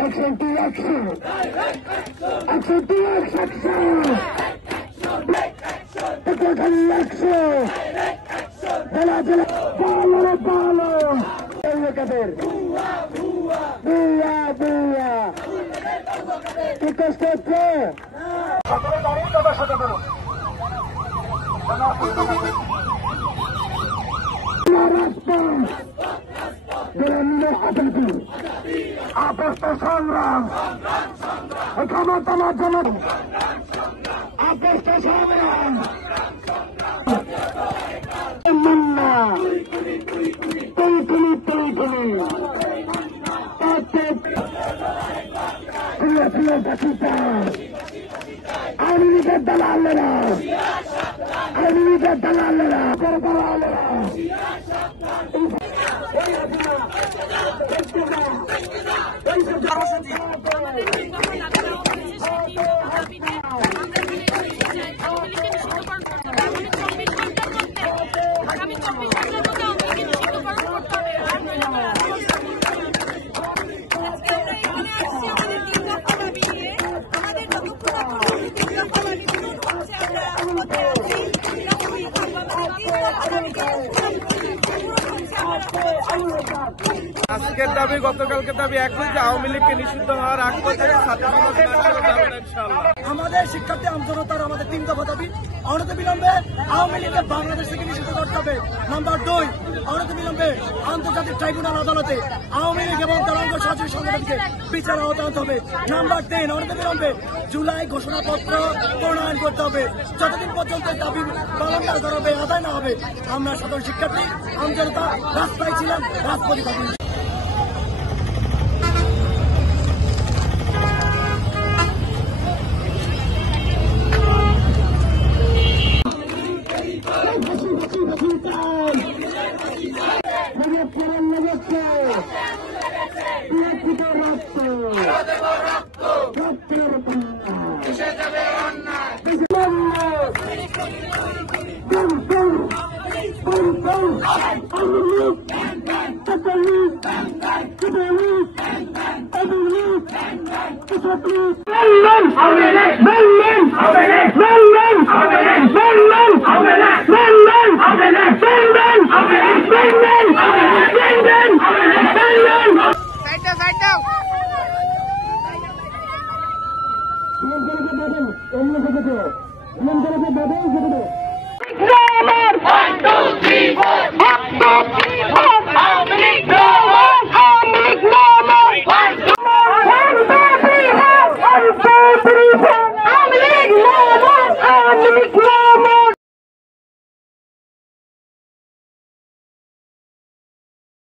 Action to action. Action to action. Action. Action. Jala jala. Balo balo. Ayo kader. Buya buya. Kita step. Sakura dari kita saja dulu. Respon. Dengan hadapi apa sangram ক্ষমতা জন আপস্ত সংগ্রাম মুন্না তুই আওয়ামী লীগের দালালেরা আজকের দাবি গতকালকে দাবি একই যে আওয়ামী লীগকে নিষিদ্ধ হওয়ার আগ পর্যন্ত আমাদের শিক্ষার্থী আমজনতার আমাদের 3 দফা দাবি অনতিবিলম্বে আওয়ামী লীগকে বাংলাদেশ থেকে নিষিদ্ধ করতে হবে। নাম্বার 2, অনতিবিলম্বে আন্তর্জাতিক ট্রাইব্যুনাল আদালতে আওয়ামী লীগ এবং তার অঙ্গ সহযোগী সংগঠনকে বিচার আওতায় আনতে হবে। নাম্বার 3, অনতিবিলম্বে জুলাই ঘোষণাপত্র প্রণয়ন করতে হবে। যতদিন পর্যন্ত দাবি পালন না করা হবে, আদায় না হবে, আমরা সাধারণ শিক্ষার্থী আমজনতা রাস্তায় ছিলাম, রাজপথে থাকি। One, two, three, four.